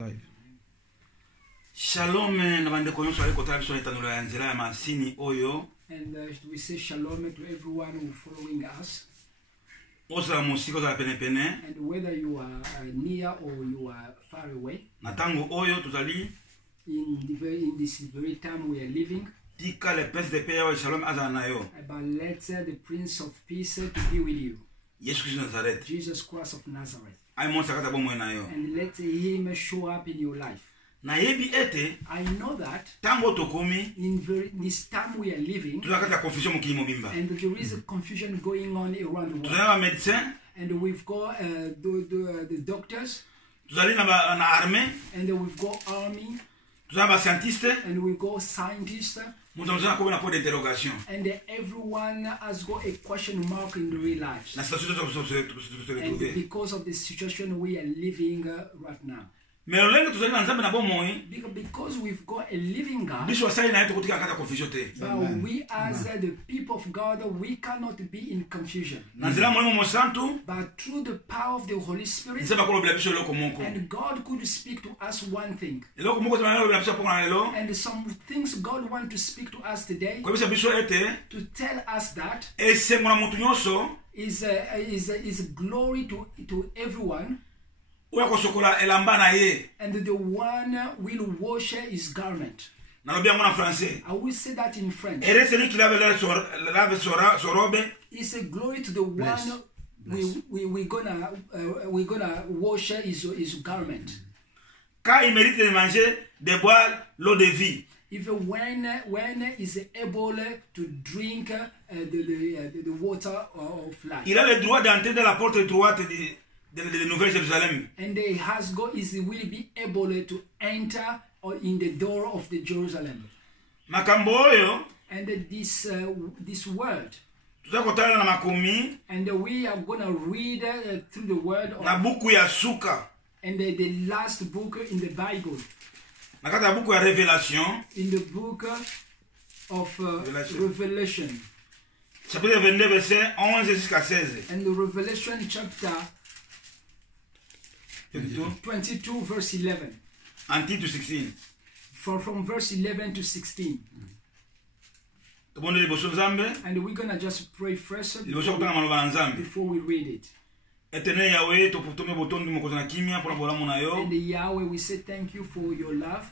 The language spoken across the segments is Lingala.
Live. Shalom na bandeko nyonso ali kotala biso etanolo ya nzela ya masini oyo. And we say shalom to everyone who following us. Osala musika osala pene pene. And whether you are near or you are far away. Na tango oyo tozali in this very time we are living. Tika le prince de paix oyo shalom azala na yo. But let the Prince of Peace to be with you. Yesu Christ Nazareth. Jesus Christ of Nazareth. Ai monsa kata bomwe na yo. And let him show up in your life. Na yebi ete I know that tango tokomi in this time we are living, tuzakata confusion mukili mobimba. and there is a confusion going on around the world. Tuzali ba médecin, And we've got the doctors, tuzali na armée, and we've got army, tuzali ba scientiste, and we've got scientists, mutu mzana kobe na point d'interrogation. and everyone has got a question mark in their lives. Na situation se And retrouver. because of the situation we are living right now. Mais olenge tuzali na nzambe na bomoi, Because we've got a living God, biso wasali na yetu kutika kata confusion te. but we as the people of God, we cannot be in confusion. Na nzela molimo mosantu, But through the power of the Holy Spirit, nzeba kolobela biso eloko moko. and God could speak to us one thing. Eloko moko zema kolobela biso pona lelo. And some things God wants to speak to us today, Kwa biso ete to tell us that esengo na mutu nyonso is glory to everyone, oya kosokola elamba na ye. and the one will wash his garment. Nalobi yango na français. I will say that in French. Ere celui qui lave son robe, It's a glory to the one we're gonna wash his garment. car il mérite de manger, de boire l'eau de vie. Even when is able to drink the water of life. Il a le droit d'entrer dans la porte droite de Nouvelle Jérusalem. And will be able to enter in the door of the Jerusalem. Makambo oyo And this word, tuza kotala na makomi and we are gonna read through the word na buku ya suka, and the last book in the Bible, na kati ya buku ya Révélation, in the book of Revelation, chapitre 22 verset 11 jusqu'à 16. and the Revelation chapter 22 verse 11, Until to 16. from verse 11 to 16. Tobondo liboso Nzambe, And we're gonna just pray first liboso kotanga maloba na Nzambe. before we read it. Éternel Yahweh, topotomi botondi mokozo na kimia pona bolamu na yo. And Yahweh, we say thank you for your love.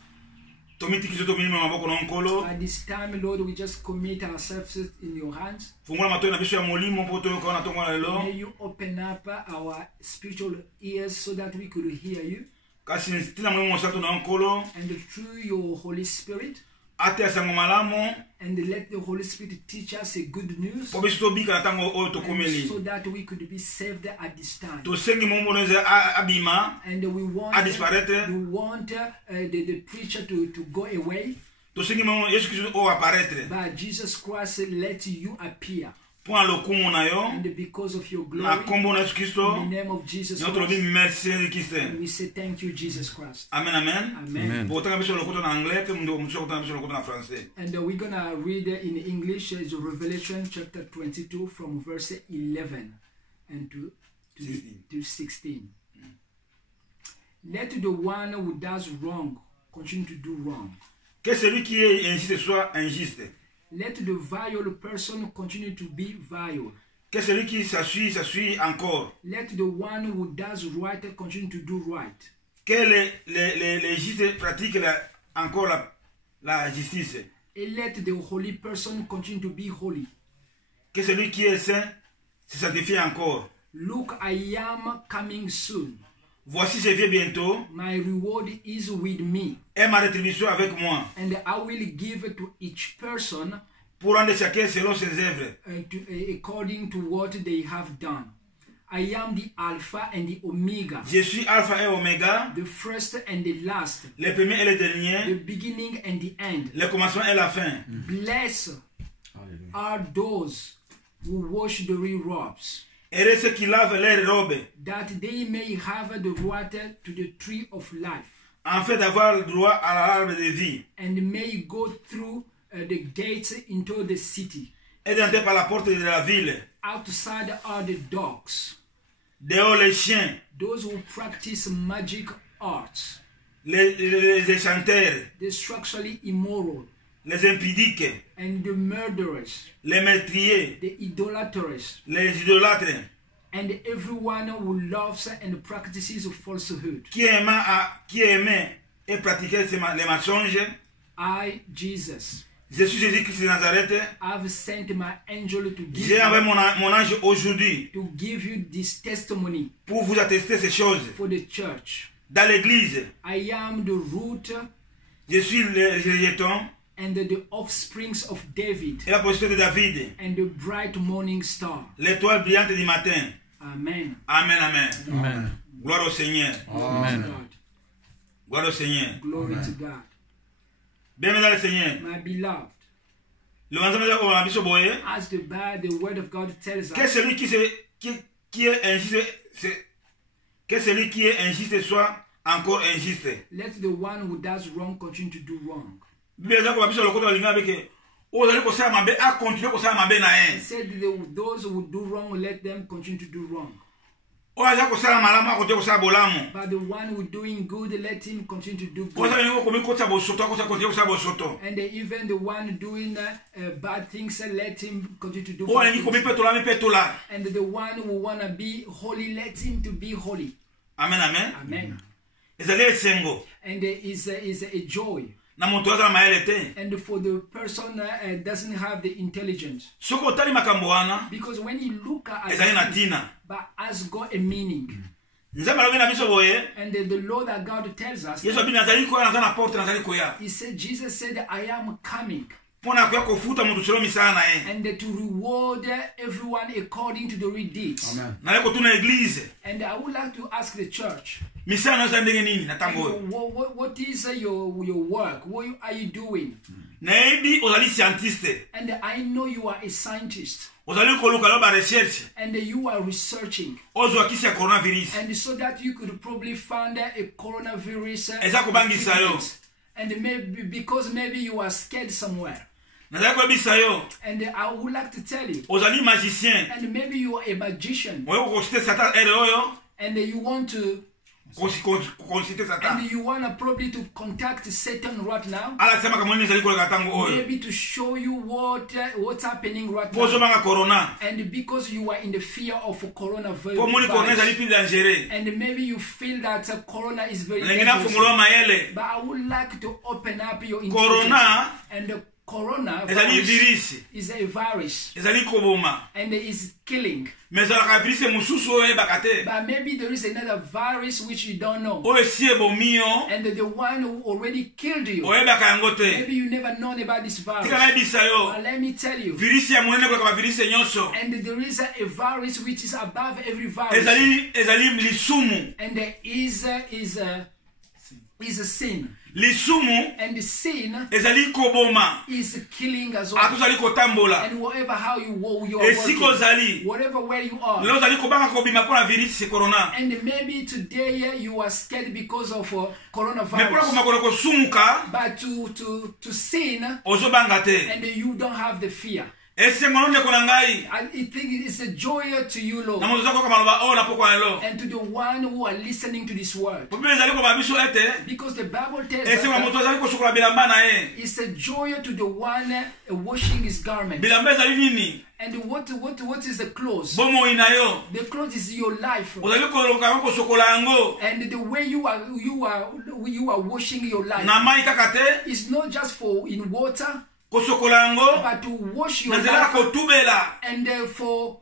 Tomitiki zoto minima maboko na nkolo. At this time, Lord, we just commit ourselves in your hands. Fungula matoi na biso ya molimo mpo toyoka na tongo na lelo. May you open up our spiritual ears so that we could hear you. Kasi ntina molimo mosantu na nkolo. And through your Holy Spirit, Ate ya sango malamu. and let the Holy Spirit teach us a good news, Po biso tobika na tango oyo tokomeli. so that we could be saved at this time. Tosengi mombo neze abima. And we want the preacher to go away, Tosengi mombo Yesu Kristo oyo apparaître. but Jesus Christ let you appear. Pona lokumu na yo. And because of your glory, Na kombo na Yesu Kristo. in the name of Jesus Nyoto lobi Christ, merci and Kristo. we say thank you, Jesus Christ. Amen amen. Amen. Botanga biso lokoto na anglais, pe mndo mso kotanga biso lokoto na français. And we're gonna read in English is Revelation chapter 22 from verse 11 and to 16. Let the one who does wrong continue to do wrong. Que celui qui est injuste soit injuste. Let the vile person continue to be vile. Que celui qui s'assuit encore. Let the one who does right continue to do right. Que les justes pratiquent encore la justice. And let the holy person continue to be holy. Que celui qui est saint se sanctifie encore. Look, I am coming soon. Voici, je viens bientôt. My reward is with me, Et ma rétribution avec moi. and I will give to each person Pour rendre chacun selon ses œuvres. according to what they have done. I am the Alpha and the Omega, Je suis Alpha et Omega. the first and the last, Le premier et le the dernier. beginning and the end. Le commencement et la fin. Blessed are those who wash the robes, Heureux ceux qui lavent leurs robes. that they may have the right to the tree of life, Afin d'avoir le droit à l'arbre de vie. and may go through the gates into the city. Et d'entrer par la porte de la ville. Outside are the dogs, Dehors les chiens. those who practice magic arts, les chanteurs, the sexually immoral, les impudiques, and the murderers, les meurtriers, the idolaters, les idolâtres, and everyone who loves and practices falsehood. qui aimait et pratiquait les mensonges. I, Jesus, Je suis Jésus-Christ de Nazareth. I've sent my angel to give J'ai envoyé mon ange aujourd'hui you this testimony pour vous attester ces choses. for the church. Dans l'église, I am the root je suis le rejeton and the offsprings of David et la postérité de David, and the bright morning star. l'étoile brillante du matin. Amen. Amen, amen. Amen. Gloire au Seigneur. Amen. To God. Gloire au Seigneur. Glory to God. Bienvenue dans le Seigneur. My beloved, Le ensemble de la Bible boye, as the word of God tells que us, celui qui est injuste, que celui qui est injuste soit encore injuste. let the one who does wrong continue to do wrong. Bible eza ko biso lokota balinga beke ozali kosala mabe a continuer kosala mabe na He ye. said those who do wrong, let them continue to do wrong. Oyo aza kosala malamu akote kosala bolamu. But the one who doing good, let him continue to do Oyo good. aza lingo komi kota bosoto akota continue kosala bosoto. And even the one doing bad things, let him continue to do Oyo bad alingi komi things. petola mi petola. And the one who wanna be holy, let him to be holy. Amen, amen. Amen. Ezali esengo. And there is a joy. Na moto azala mayele te. And for the person doesn't have the intelligence. Soki otali makambo wana, Because when you look at ezali na it, tina. but has got a meaning. Nzambe alobi na biso boye, And the Lord that God tells us, Yesu abi nazali koya naza na porte nazali koya. He said, Jesus said, I am coming. Pona koya kofuta mutu selo misala na ye. And to reward everyone according to the right deeds. Amen. Nale kotuna eglise. And I would like to ask the church, Misala na yosa ndenge nini na tango oyo. what is your work? What are you doing? Nayebi ozali scientiste. And I know you are a scientist. Ozali koluka lo ba recherche. And you are researching. Ozwa kisi ya coronavirus. And so that you could probably find a coronavirus. Eza kubangisa yo. And maybe because maybe you are scared somewhere. Nazali koyebisa yo. And I would like to tell you. Ozali magicien. And maybe you are a magician. Oyo kosite satan ere oyo. And you want to. Konsite satan. And you want to probably to contact Satan right now. Ala sema kama nini zali koleka tango oyo. Maybe to show you what's happening right Pozo now. banga corona. And because you are in the fear of Po moni corona zali coronavirus. plus dangereux. And maybe you feel that corona is very Lengina dangerous. fungulo mayele. But I would like to open up your intelligence. Corona. And the corona Ezali virus virus. is a virus. Ezali koboma. And it is killing. Mais ezalaka virus mususu oyo eyebaka te. But maybe there is another virus which you don't know. Oyo esi ebomi yo. And the one who already killed you. Oyebaka yango te. Maybe you never known about this Tika virus. nayebisa yo. But let me tell you. Virus ya monene koleka ba virus nyonso. And there is a virus which is above every virus. Ezali lisumu. And there is a sin. Lisumu And the sin ezali koboma. is killing as well. Atozali kotambola. And whatever how you are Esiko working, ozali. whatever where you are. Lelo ozali kobanga kobima mpona virus corona. And maybe today you are scared because of Mais mpona coronavirus. kobima kolo kosumuka. But to sin, Ozobanga te. and you don't have the fear. Esengo ndeko na ngai. I think it's a joy to you, Lord. Na moto zako kama loba o na pokwa lelo. And to the one who are listening to this word. Bible ezali koba biso ete. Because the Bible tells Esengo us moto that ezali kosukola bilamba na ye. it's a joy to the one washing his garment. Bilamba ezali nini? And what is the clothes? Bomoi na yo. The clothes is your life. Ozali koloka kosukola yango. And the way you are washing your life Na mai kaka te. is not just for in water, Kosukola yango. but to wash your Nazela life kotubela. and for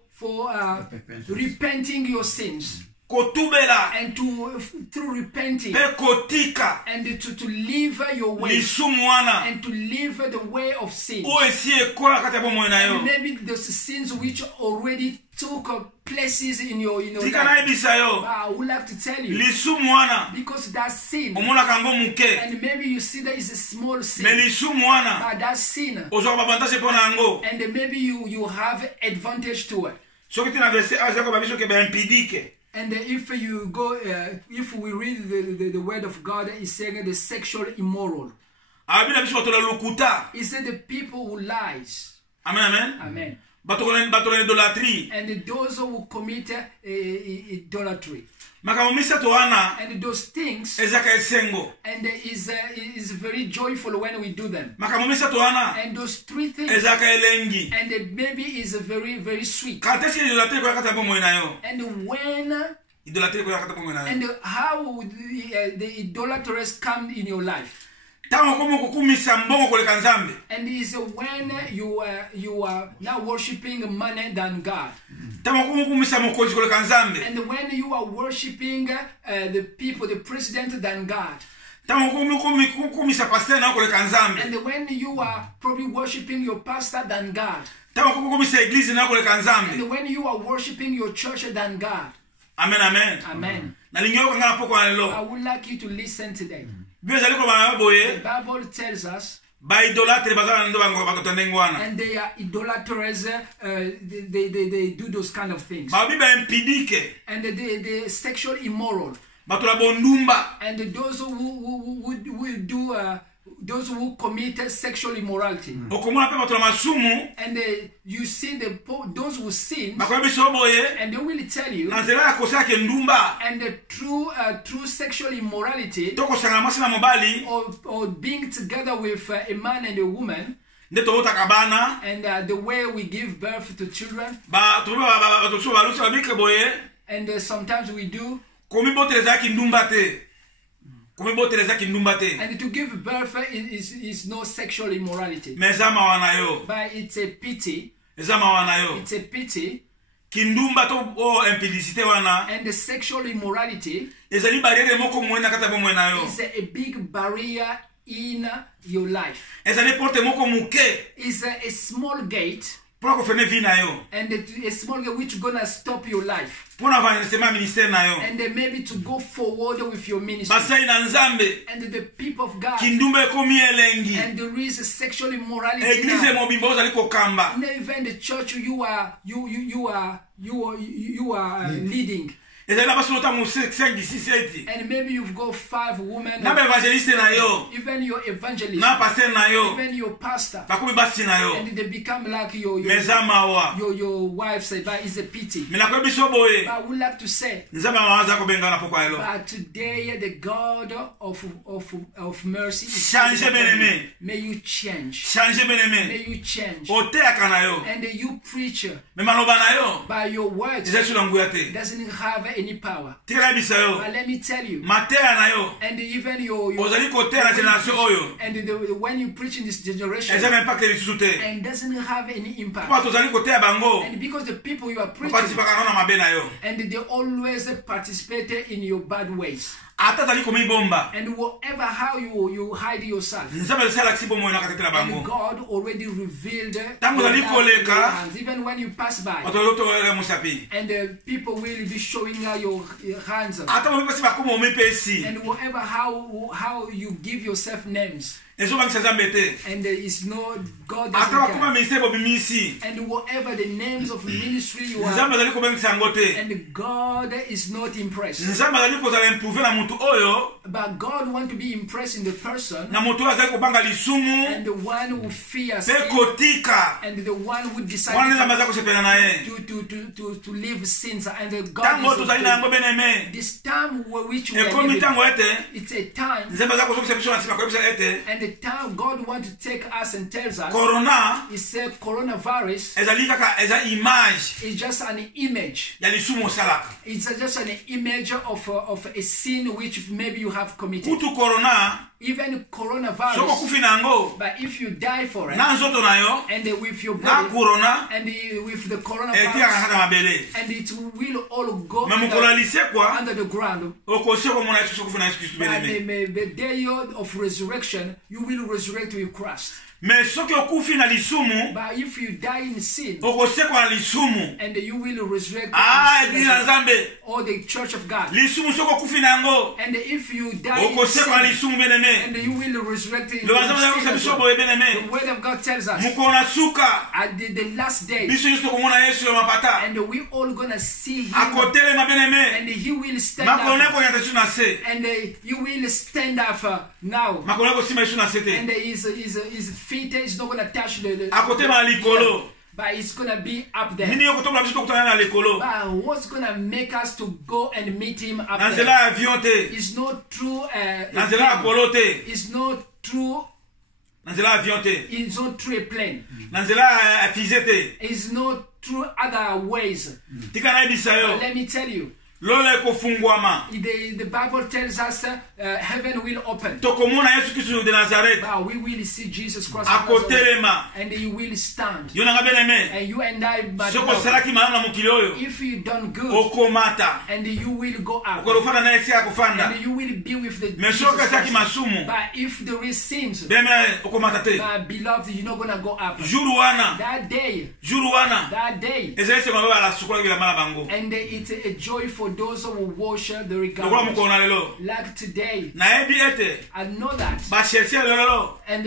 repenting your sins, Kotubela. and through repenting Pe kotika. and to live your way Lisumu wana. and to live the way of sin. O esi ekola kati ya bomoi na And yo. maybe those sins which already took places in your Tika life. nayebisa yo. But I would like to tell you, Lisumu wana. because that sin, Omonaka yango muke. and maybe you see that is a small Mais sin, lisumu wana. but that sin, Ozwaka bavantage mpona yango. and maybe you have advantage to it. Soki tina verset a ezali koba biso ke baimpidike. And if you go, if we read the word of God, it's saying the sexual immoral. Abila biso batola lokuta. He said the people who lies. Amen, amen. Amen. Batola idolatrie. And those who commit idolatry. makambo misato wana And those things, ezaka esengo. and is very joyful when we do them. Makambo misato wana And those three things, ezaka elengi. and maybe is very, very sweet. Katesi idolatere kwa kata bomoi na yo. And when, Idolatere kwa kata bomoi na yo. and how the idolaters come in your life. Tango komo kukumisa mbongo koleka nzambe. And is when you are now worshiping money than God. Tango komo kukumisa mokozi koleka nzambe. And when you are worshiping the people, the president than God. Tango komo kukumisa pastor na koleka nzambe. And when you are probably worshiping your pastor than God. Tango komo kukumisa eglise na koleka nzambe. And when you are worshiping your church than God. Amen, amen. Amen. Na lingyo kangana poko alelo. I would like you to listen today. The Bible tells us, and they are idolaters, they do those kind of things. And they sexual immoral. And those who do those who committed sexual immorality. And you see those who sin, and they will tell you, and through sexual immorality, or being together with a man and a woman, and the way we give birth to children, and sometimes we do, and to give birth is no sexual immorality. But it's a pity. It's a pity. And the sexual immorality is a big barrier in your life. It's a small gate. And a small gate which gonna stop your life. And maybe to go forward with your ministry. And the people of God. And there is a sexual immorality now. And even the church you are leading. And maybe you've got 5 women, even your evangelist, even your pastor, and they become like your wife. But it's a pity. But I would like to say, but today the God of mercy is coming. May you change. May you change. And you preach by your words doesn't have any power. But let me tell you, and even your and when you preach in this generation, and doesn't have any impact. And because the people you are preaching, and they always participate in your bad ways. And whatever how you hide yourself, and God already revealed your hands. Even when you pass by, and the people will be showing your hands, and whatever how you give yourself names. And there is no God doesn't care. And whatever the names of ministry you are, and God is not impressed. But God wants to be impressed in the person, and the one who fears him, and the one who decides to live sins. And God is this time which we are living, it's a time, and the time God wants to take us and tells us, He said coronavirus is just an image. It's just an image of a sin which maybe you have committed. Even coronavirus, but if you die for it, and with your body, and with the coronavirus, and it will all go under the ground. But the day of resurrection, you will resurrect with Christ. But if you die in sin, and you will resurrect or the church of God, and if you die in sin, and you will resurrect in the word of God tells us at the last day, and we all gonna see him, and he will stand up, and you will stand up now, and his feet is not gonna touch the but it's gonna be up there. Nini yo kutoka biso kutana na lekolo. But what's gonna make us to go and meet him up Na there? nzela avion te. It's not true. Na nzela Apollo te. It's not true. Na nzela avion te. It's not through a plane. Na nzela fusée te. It's not through other ways. Tika na ibisa yo. But let me tell you. Lole kofungwama. The Bible tells us heaven will open. Tokomona Yesu Kristo de Nazareth. But we will see Jesus Christ of Nazareth, Akotelema. and he will stand. Yo nanga beneme. And you and I, Soko salaki maana mukili oyo. if you done good, Okomata. and you will go up, Okorofana na esi akufanda. and you will be with the Me Jesus soka saki Christ. masumu. But if there is sins, Beme okomata te. my beloved, you're not gonna go up. Juru wana. That day, That day, ezali se mababa la sukula bila mala bango. and it's a joy for those who worship the Lokola regard. mukona lelo. Like today, Na ebi ete. I know that, Ba chercher lelo. and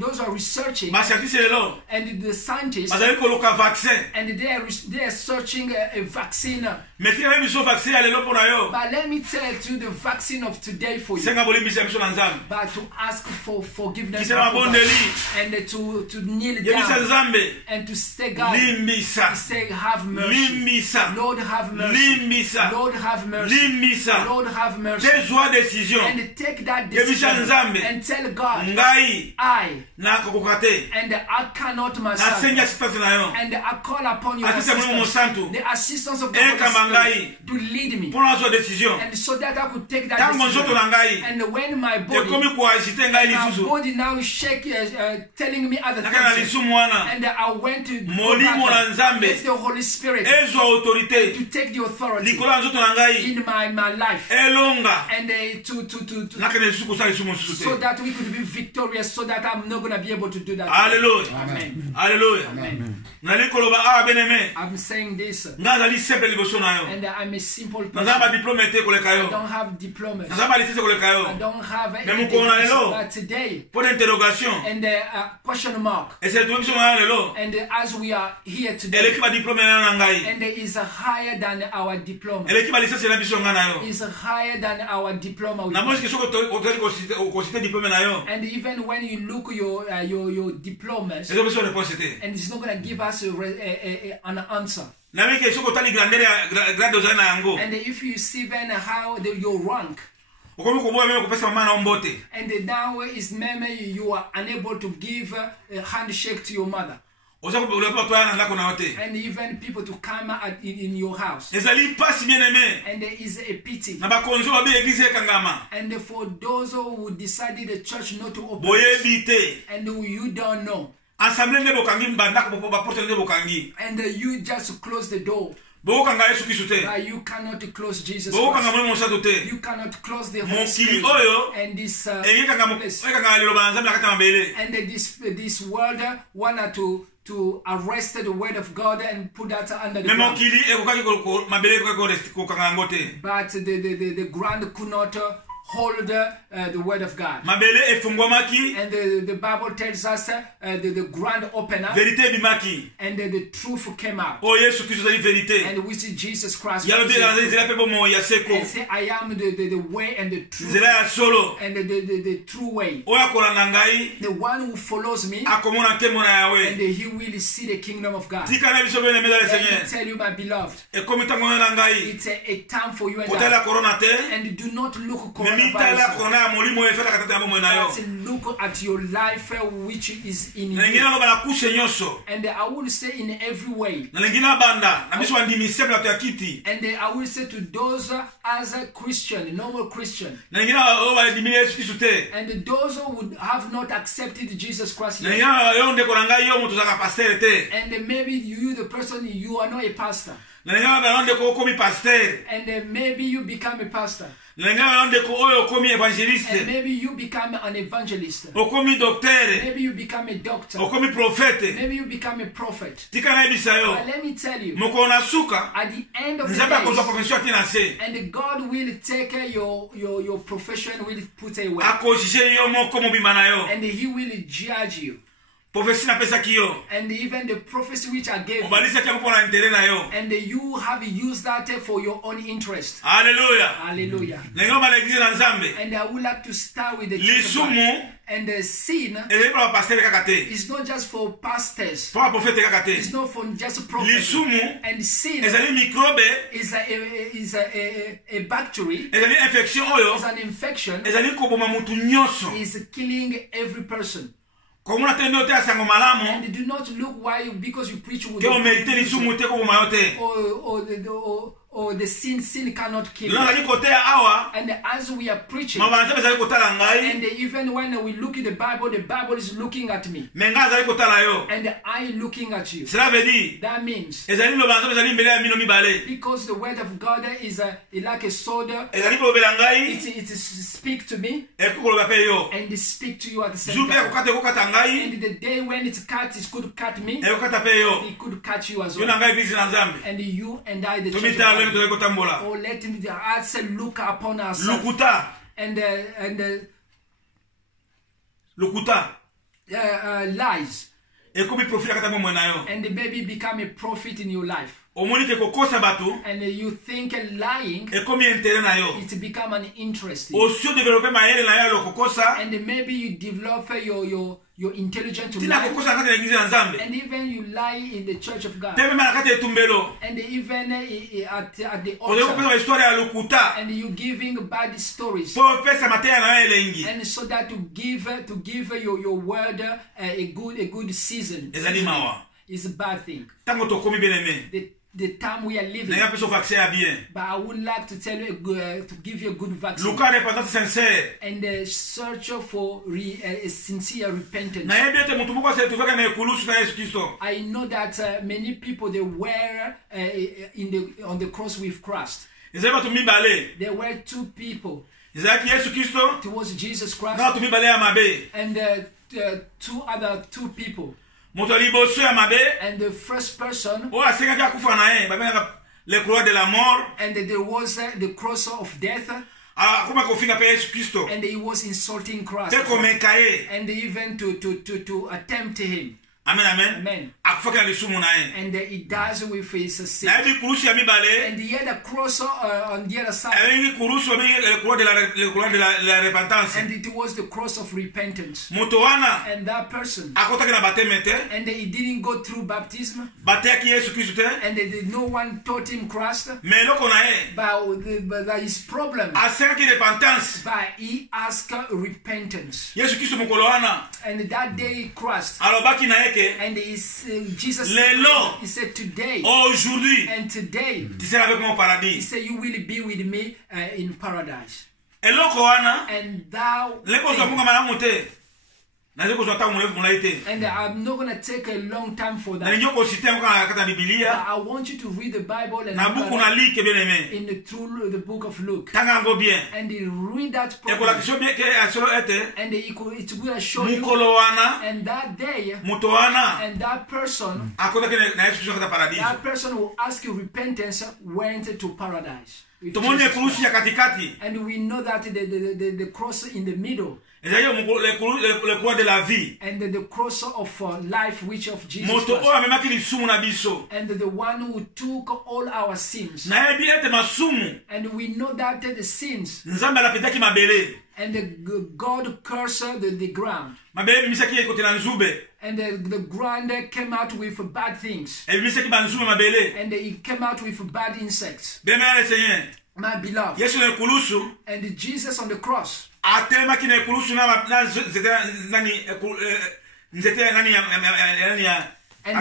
those are researching, Ba scientiste lelo. and the scientists, Bazali koluka vaccin. and they are searching a vaccine. Mais tika na biso vaccin ya lelo pona yo. But let me tell you the vaccine of today for you. Senga bolimbisa biso na nzambe. But to ask for forgiveness Kisema before God, bondeli. and to kneel Yebisa down nzambe. and to say, God, Limbisa. say, have mercy. Limbisa. Lord, have mercy. Limbisa. Lord, have mercy. Limbisa. Lord, have mercy. Tezwa décision. And take that Yebisa decision nzambe. and tell God, Ngai I, na kokokate. and I cannot Na myself, senya assistance na yo. and I call upon your Asiste Mungu assistance, Santo. the assistance of the Eka Holy mangai. Spirit, to lead me, Pona zo décision. and so that I could take that Tango nzoto na decision. ngai. And when my body, Ekomi kuagite ngai my lisusu. body now shake, telling me other Naka na things, lisumu wana. and I went to go Molimo na back, nzambe. let the Holy Spirit Ezwa autorité. to take the authority Likola nzoto na ngai. in my life, Elonga. and to Naka na lisuku sa lisumu nsusu so te. that we could be victorious, so that I'm not going to be able to do that. Hallelujah. Amen. Hallelujah. Amen. Nalikoloba beneme. I'm saying this, Ngazali simple liboso na yo. and I'm a simple person. Nazaba diplôme te koleka I yo. don't have diplomas. Nazaba lisite koleka I yo. don't have Mais any mukona degrees, lelo. but today, Pour d'interrogation. and question mark, Et c'est tout biso na lelo. and as we are here Elle today, équipe diplôme na ngai. and is higher than our diploma, Elle équipe licence na biso ngana yo. is higher than our diploma. Na mosi kisoko otali ko citer diplôme na yo. And even when you look your diplomas, Ezo biso réponse te. and it's not going to give us an answer. Na meke kisoko otali grandeur ya grade ozali na yango. And if you see then how your rank, Okomi kuboya meme kopesa mama na ombote. and now is maybe you are unable to give a handshake to your mother, Oza ko ulepa to yana ndako na yote. and even people to come in your house, Ezali passe bien aimé. and there is a pity. Na bakonzo ba église kangama. And for those who decided the church not to open, Boye bité. and you don't know, Assemblée ne bokangi mbandaka ba porte ne bokangi. and you just close the door, Bokanga Yesu Kristo te. but you cannot close Jesus Bokanga Christ. mo mosato te. You cannot close the Holy Mokili Spirit. oyo. And this Eyekanga mo place. ekanga liloba nzambe akata mabele. And this world wanted to arrest the word of God and put that under the Même ground. mokili ekokaki ko mabele ko kanga ngo te. But the ground could not hold the word of God. Mabele efungwamaki. And the Bible tells us the ground opened up, Vérité bimaki. and the truth came out. O Yesu Kristo zali vérité. And which is Jesus Christ. Yalo de la zela pe bomo ya seko. And say, I am the way and the truth Zela ya solo. and the true way. Oya kola na ngai. The one who follows me, Akomona tembo na and yawe. he will see the kingdom of God. Tika na biso bene meza le Let me Seigneur. tell you, my beloved, Ekomi tango na ngai. it's a time for you and Kotala I. corona te. And do not look Memi tala coronavirus, corona ya molimo efeta katata ya bomo na yo. but look at your life which is in Na you. ngina loba na kushe nyonso. And I will say in every way, Na ngina banda. Na biso andimi sebla to ya kiti. and I will say to those as a Christian, normal Christian, Na ngina o ba dimi Yesu Kristo te. and those who would have not accepted Jesus Christ Na yet, ngina yo ndeko na ngai yo mutu zaka pasteur te. and maybe you, the person, you are not a pastor, Na ngina ba ndeko komi pasteur. and maybe you become a pastor, Na ngina ndeko oyo komi and evangeliste. maybe you become an evangelist, Okomi docteur. maybe you become a doctor, Okomi prophète. maybe you become a prophet. Tika na ebisa yo. But let me tell you, Moko na suka. at the end of the Nzambe akozwa day, profession ati na se. and God will take your profession, will put away, Akojije yo moko mobimba na yo. and He will judge you. prophétie na pesa kiyo and even the prophecy which I gave you, obalisa kia kupona intérêt na yo. and you have used that for your own interest. Hallelujah. Hallelujah. Nengo ba l'église na Nzambe. And I would like to start with the church of God. Lisumu And the sin ezali pa pasteur kakate. is not just for pastors. Pa prophète kakate. It's not for just prophets. Lisumu And sin ezali microbe, is a bacteria, ezali infection oyo, is an infection, ezali koboma mutu nyonso. is killing every person. Komuna tendo te asango malamu. And do not look why because you preach with Ke o mérite lisumu te koboma yo te. or the sin cannot kill. And And as we are preaching, and and even when we look at the Bible is looking at me, and I looking at you. That means because the word of God is like a sword, it speaks to me and it speaks to you at the same time. And the day when it cuts, it could cut me, it could cut you as well. And you and I, the church of God, oh, let the hearts look upon ourselves. Lies. And the baby become a prophet in your life. And you think lying, it's become an interest. And maybe you develop your intelligence to lie. And even you lie in the church of God. And even at the altar. And you giving bad stories. And so that to give your word a good season. Is a bad thing. The time we are living. But I would like to tell you to give you a good vaccine. And search for a sincere repentance. I know that many people they were on the cross with Christ. There were two people. It was Jesus Christ and two people. And the first person, and there was the cross of death, and he was insulting Christ, and even to attempt him. Amen. And he dies with his sin. And the other cross on the other side. And it was the cross of repentance. And that person. And he didn't go through baptism. And no one taught him Christ. But his problem. But he asked repentance. And that day Christ. And Jesus he said today, aujourd'hui, and today, tu seras avec moi au paradis. He said you will be with me in paradise. And thou and I'm not going to take a long time for that. But I want you to read the Bible and through the book of Luke. And you read that properly. And it will show you. And that day, and that person who asked you repentance went to paradise. And we know that the cross in the middle. And the cross of life which of Jesus Christ. And the one who took all our sins. And we know that the sins. And God cursed the ground. And the ground came out with bad things. And it came out with bad insects. My beloved. And Jesus on the cross. And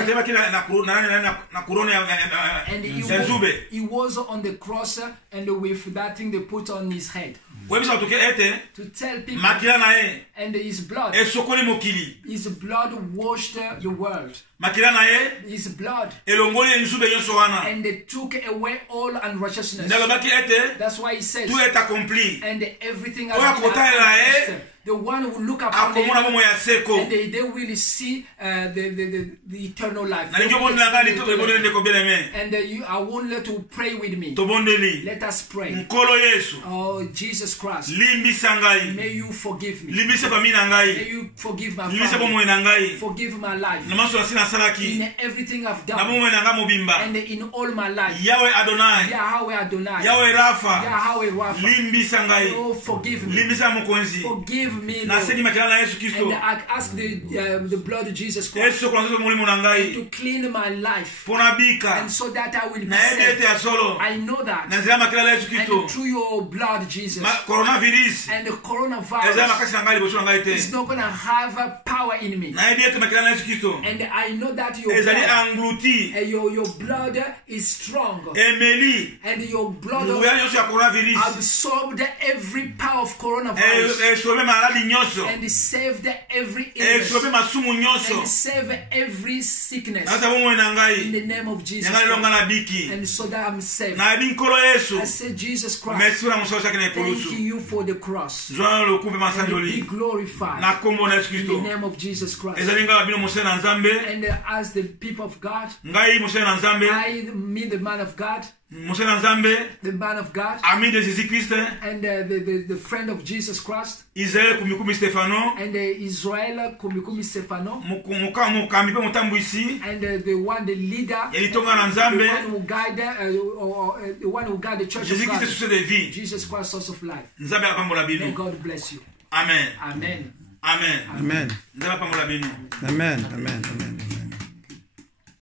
he was on the cross and with that thing they put on his head. To tell people, and his blood washed the world. His blood, and they took away all unrighteousness. That's why he says, and everything has been accomplished. The one who look upon him, and they will see the eternal life. And I want you to pray with me. Let us pray. Oh, Jesus Christ, limbisa ngai, may you forgive me. limbisa famille na May ngai, you forgive my limbisa family. bomoi na ngai, Forgive my life. na maso asina salaki, In everything I've na done. bomoi na ngai mobimba, And in all my life. Yahweh Adonai, Yahweh Adonai. Yahweh Rafa, Yahweh Rapha. limbisa ngai, Oh, forgive me. limbisa mokonzi, Forgive me, na Lord. sedi makila na Yesu And Kristo, I ask the blood of Jesus Christ Yesu kwa nzoto mulimo na ngai, to clean my life. pona bika, And so that I will be na ede ete saved. ya solo, I know that. na nzela makila na Yesu Kristo, And through your blood, Jesus, coronavirus, and the ezala coronavirus makasi na ngai liboso na ngai te, is not going to have a power in me. na ede ete makila na Yesu Kristo, And I know that your ezali blood, englouti, your blood is strong. emeli, And your blood nguya nyonso ya coronavirus, absorbed every power of coronavirus. esobe maladi nyonso, And saved every illness. esobe masumu nyonso, And saved every sickness. ata bomoi na In ngai, the name of Jesus yanga lelonga Christ. na biki, And so that I'm saved. na yebi nkolo Yesu, I say, Jesus Christ, merci na mosala osaki na thank ekolusu, you for the cross. zwa lokupe And masanjoli, be glorified. na kombo na Yesu In the Kristo, name of Jesus Christ. ezali ngai bino mosala na Nzambe, And as the people of God, ngai mosala na Nzambe, I mean the man of God, mosala na Nzambe, the man of God, ami de Jésus Christ, and the friend of Jesus Christ, Israel kumikumi Stefano, and Israel Kumikumi Stefano, mokambi pe motambwisi, and the leader, elitonga na the Nzambe, one who guide the one who guide the church of Jésus Christ God, source de vie, Jesus Christ, source of life. Nzambe apambola May bino, God bless you. amen, Amen. amen, Amen. Nzambe apambola bino. Amen. Amen. Amen.